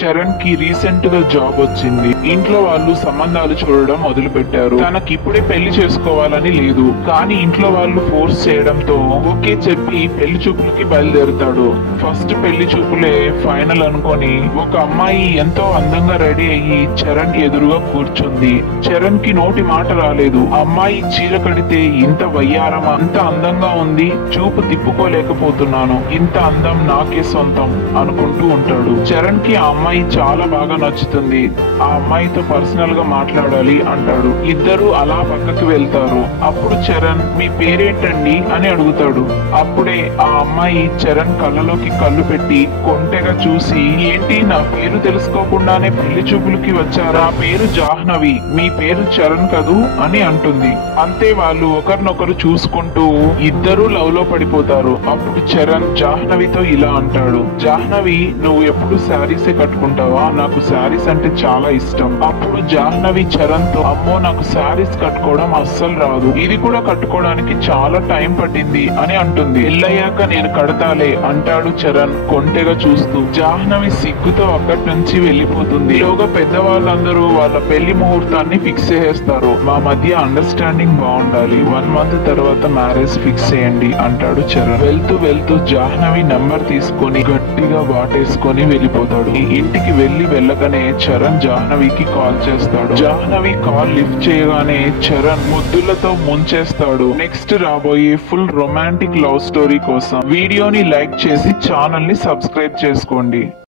చరణ్ కి రీసెంట్ గా జాబ్ వచ్చింది. ఇంట్లో వాళ్ళు సంబంధాలు చూడడం మొదలు పెట్టారు. తనకి ఇప్పుడే పెళ్లి చేసుకోవాలని లేదు, కానీ ఇంట్లో వాళ్ళు ఫోర్స్ చేయడంతో ఓకే చెప్పి పెళ్లి చూపులకి బయలుదేరుతాడు. ఫస్ట్ పెళ్లి చూపులే ఫైనల్ అనుకొని ఒక అమ్మాయి ఎంతో అందంగా రెడీ అయ్యి చరణ్ కి ఎదురుగా కూర్చుంది. చరణ్ కి నోటి మాట రాలేదు. అమ్మాయి చీర కడితే ఇంత వయ్యారమా, అంత అందంగా ఉంది, చూపు తిప్పుకోలేకపోతున్నాను, ఇంత అందం నాకే సొంతం అనుకుంటూ ఉంటాడు. చరణ్ కి ఆ అమ్మాయి చాలా బాగా నచ్చుతుంది. ఆ అమ్మాయితో పర్సనల్ గా మాట్లాడాలి అంటాడు. ఇద్దరు అలా పక్కకి వెళ్తారు. అప్పుడు చరణ్ మీ పేరేంటండి అని అడుగుతాడు. అప్పుడే ఆ అమ్మాయి చరణ్ కళ్ళలోకి కళ్ళు పెట్టి కొంటెగా చూసి ఏంటి నా పేరు తెలుసుకోకుండానే పెళ్లి చూపులకి వచ్చారా, పేరు జాహ్నవి, మీ పేరు చరణ్ కదూ అని అంటుంది. అంతే వాళ్ళు ఒకరినొకరు చూసుకుంటూ ఇద్దరు లవ్ లో పడిపోతారు. అప్పుడు చరణ్ జాహ్నవితో ఇలా అంటాడు, జాహ్నవి నువ్వు ఎప్పుడు శారీసే కట్టుకుంటావా, నాకు శారీస్ అంటే చాలా ఇష్టం. అప్పుడు జాహ్నవి చరణ్ తో అమ్మో నాకు శారీస్ కట్టుకోవడం అస్సలు రాదు, ఇది కూడా కట్టుకోవడానికి చాలా టైం పట్టింది అని అంటుంది. పెళ్ళయ్యాక నేను కడతాలే అంటాడు చరణ్ కొంటెగా చూస్తూ. జాహ్నవి సిగ్గుతో అక్కడి నుంచి వెళ్ళిపోతుంది. ఈలోగా పెద్దవాళ్ళందరూ వాళ్ళ పెళ్లి ముహూర్తాన్ని ఫిక్స్ చేస్తారు. మా మధ్య అండర్స్టాండింగ్ బాగుండాలి, 1 మంత్ తర్వాత మ్యారేజ్ ఫిక్స్ చేయండి అంటాడు చరణ్. వెళ్తూ వెళ్తూ జాహ్నవి నెంబర్ తీసుకొని గట్టిగా వాటేసుకొని వెళ్ళిపోతాడు. ఇంటికి వెళ్ళగానే చరణ్ జాహ్నవికి కాల్ చేస్తాడు. జాహ్నవి కాల్ లిఫ్ట్ చేయగానే చరణ్ ముద్దులతో ముంచేస్తాడు. నెక్స్ట్ రాబోయే ఫుల్ రొమాంటిక్ లవ్ స్టోరీ కోసం వీడియోని లైక్ చేసి ఛానల్ ని సబ్స్క్రైబ్ చేసుకోండి.